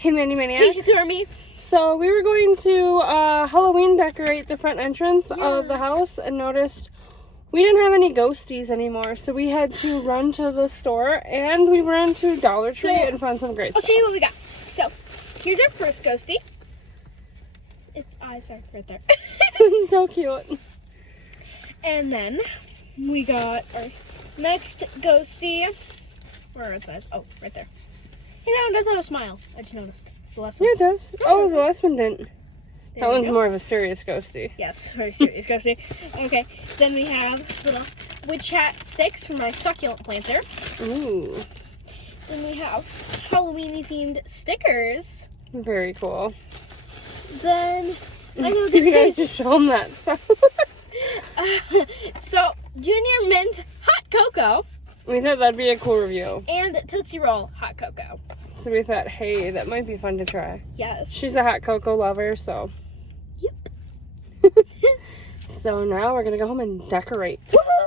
Hey, Mandi Maniacs. Hey, Stormy. So we were going to Halloween decorate the front entrance of the house and noticed we didn't have any ghosties anymore. So we had to run to the store and we ran to Dollar Tree and found some great stuff. I'll show you what we got. So here's our first ghostie. Its eyes are right there. So cute. And then we got our next ghostie. Where are its eyes? Oh, right there. Hey, that one does have a smile. I just noticed. The last one. Yeah, it does. Oh, the last one didn't. There That we one's go. more of a serious ghosty. Yes, very serious ghostie. Okay, then we have little witch hat sticks from my succulent planter. Ooh, Then we have Halloween themed stickers. very cool. Then I know You guys this. just show them that stuff. So Junior Mint hot cocoa We thought that'd be a cool review. and Tootsie Roll hot cocoa. So we thought, hey, that might be fun to try. Yes. She's a hot cocoa lover, so. Yep. So now we're gonna go home and decorate. Woohoo!